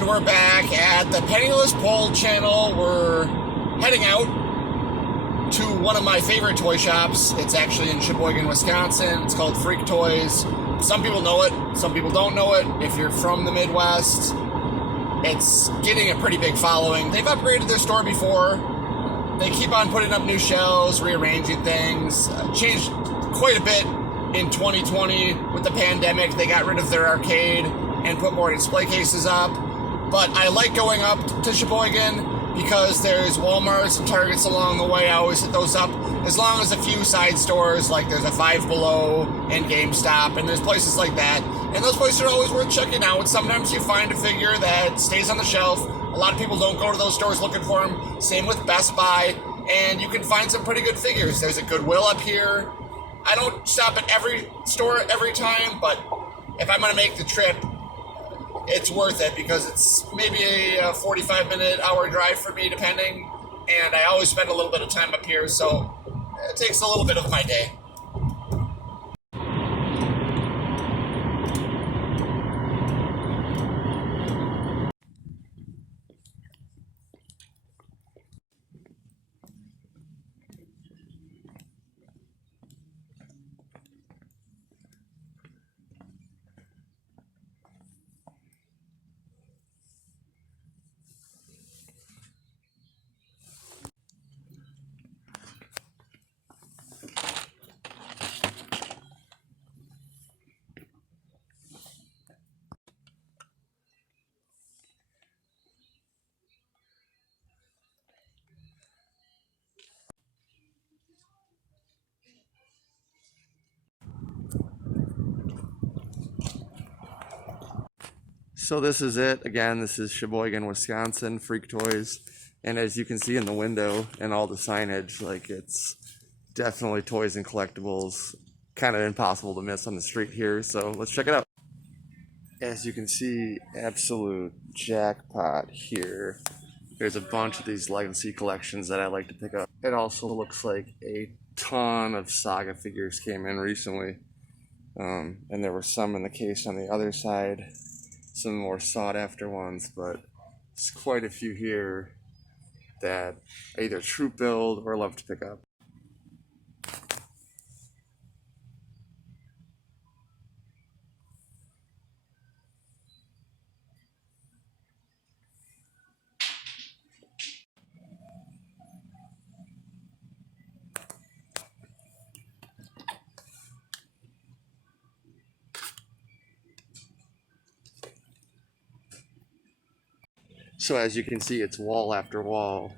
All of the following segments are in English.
And we're back at the Penniless Pole channel. We're heading out to one of my favorite toy shops. It's actually in Sheboygan, Wisconsin. It's called Freak Toys. Some people know it, some people don't know it. If you're from the Midwest, it's getting a pretty big following. They've upgraded their store before. They keep on putting up new shelves, rearranging things. Changed quite a bit in 2020 with the pandemic. They got rid of their arcade and put more display cases up. But I like going up to Sheboygan because there's Walmarts and Targets along the way. I always hit those up, as long as a few side stores, like there's a Five Below and GameStop, and there's places like that. And those places are always worth checking out. Sometimes you find a figure that stays on the shelf. A lot of people don't go to those stores looking for them. Same with Best Buy. And you can find some pretty good figures. There's a Goodwill up here. I don't stop at every store every time, but if I'm going to make the trip, it's worth it because it's maybe a 45-minute, hour drive for me, depending. And I always spend a little bit of time up here, so it takes a little bit of my day. So this is it. Again, this is Sheboygan, Wisconsin, Freak Toys. And as you can see in the window and all the signage, like, it's definitely toys and collectibles. Kind of impossible to miss on the street here, so let's check it out. As you can see, absolute jackpot here. There's a bunch of these legacy collections that I like to pick up. It also looks like a ton of Saga figures came in recently. And there were some in the case on the other side. Some more sought after ones, but there's quite a few here that I either troop build or love to pick up. So as you can see, it's wall after wall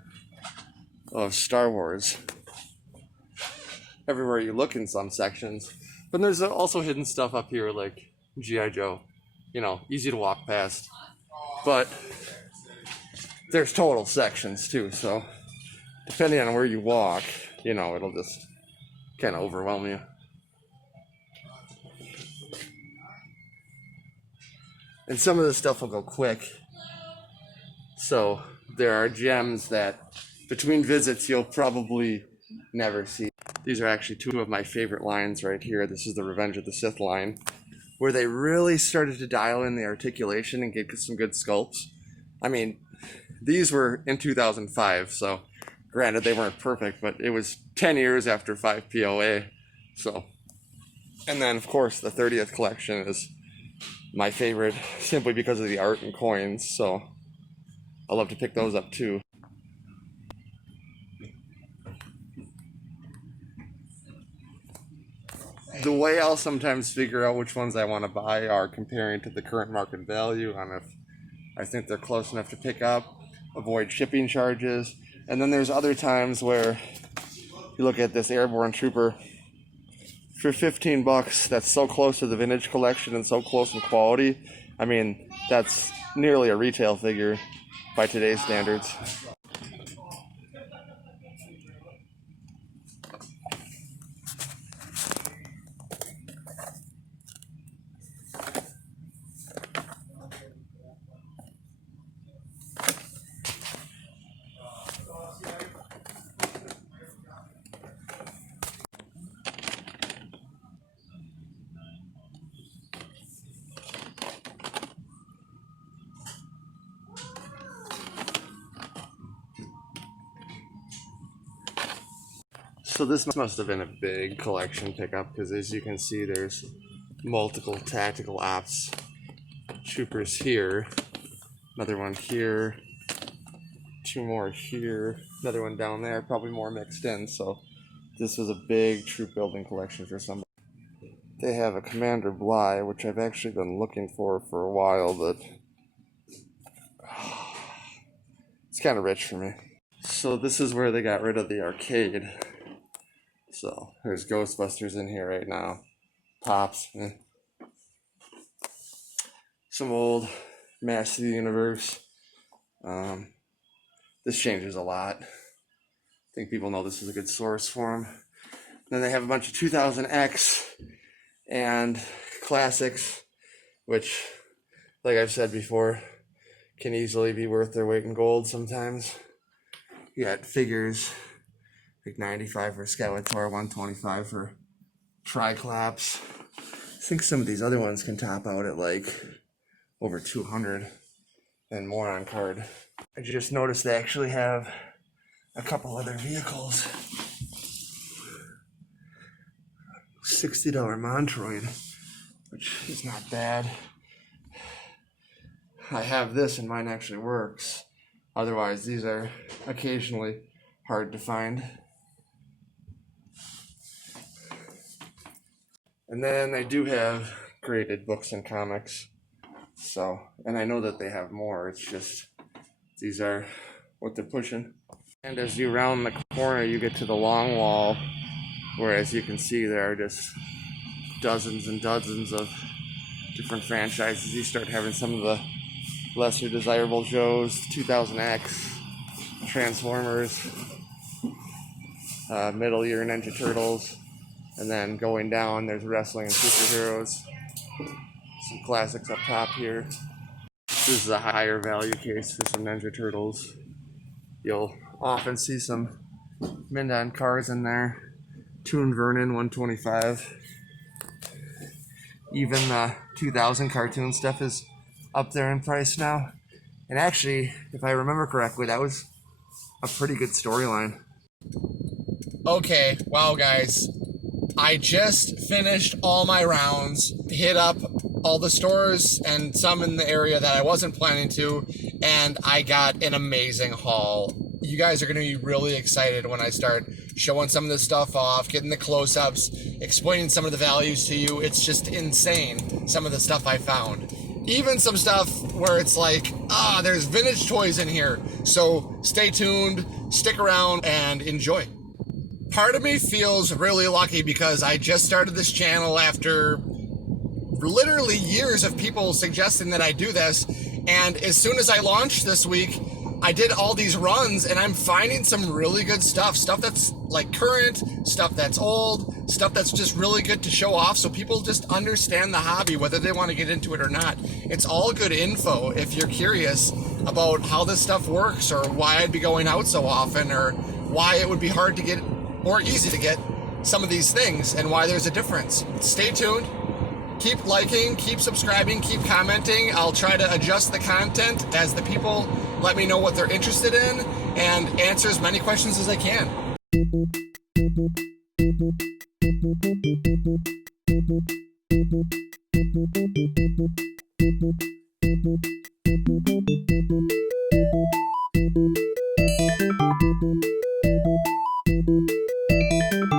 of Star Wars. Everywhere you look in some sections. But there's also hidden stuff up here like G.I. Joe. You know, easy to walk past. But there's total sections too, so depending on where you walk, you know, it'll just kind of overwhelm you. And some of this stuff will go quick. So there are gems that between visits you'll probably never see. These are actually two of my favorite lines right here. This is the Revenge of the Sith line, where they really started to dial in the articulation and get some good sculpts. I mean, these were in 2005, so granted they weren't perfect, but it was 10 years after 5 POA. So, and then of course the 30th collection is my favorite simply because of the art and coins, so I love to pick those up too. The way I'll sometimes figure out which ones I want to buy are comparing to the current market value on if I think they're close enough to pick up, avoid shipping charges. And then there's other times where you look at this Airborne Trooper for 15 bucks, that's so close to the vintage collection and so close in quality. I mean, that's nearly a retail figure by today's standards. So this must have been a big collection pickup because as you can see there's multiple tactical ops troopers here, another one here, two more here, another one down there, probably more mixed in. So this was a big troop building collection for somebody. They have a Commander Bly, which I've actually been looking for a while, but it's kind of rich for me. So this is where they got rid of the arcade. So there's Ghostbusters in here right now. Pops. Some old Master of the Universe. This changes a lot. I think people know this is a good source for them. Then they have a bunch of 2000X and classics, which, like I've said before, can easily be worth their weight in gold sometimes. You got figures like 95 for Skeletor, 125 for Triclops. I think some of these other ones can top out at like over 200 and more on card. I just noticed they actually have a couple other vehicles. $60 Montroid, which is not bad. I have this and mine actually works. Otherwise, these are occasionally hard to find. And then they do have graded books and comics. So, and I know that they have more, it's just these are what they're pushing. And as you round the corner, you get to the long wall, where as you can see, there are just dozens and dozens of different franchises. You start having some of the lesser desirable Joes, 2000X, Transformers, Middle Year Ninja Turtles, and then going down, there's wrestling and superheroes. Some classics up top here. This is a higher value case for some Ninja Turtles. You'll often see some Mindon cars in there. Toon Vernon 125. Even the 2000 cartoon stuff is up there in price now. And actually, if I remember correctly, that was a pretty good storyline. Okay, wow guys. I just finished all my rounds, hit up all the stores and some in the area that I wasn't planning to, and I got an amazing haul. You guys are going to be really excited when I start showing some of this stuff off, getting the close-ups, explaining some of the values to you. It's just insane, some of the stuff I found. Even some stuff where it's like, there's vintage toys in here. So stay tuned, stick around, and enjoy. Part of me feels really lucky because I just started this channel after literally years of people suggesting that I do this. And as soon as I launched this week, I did all these runs and I'm finding some really good stuff. Stuff that's like current, stuff that's old, stuff that's just really good to show off so people just understand the hobby, whether they want to get into it or not. It's all good info if you're curious about how this stuff works or why I'd be going out so often or why it would be hard to get or easy to get some of these things and why there's a difference. Stay tuned. Keep liking, keep subscribing, keep commenting. I'll try to adjust the content as the people let me know what they're interested in and answer as many questions as I can.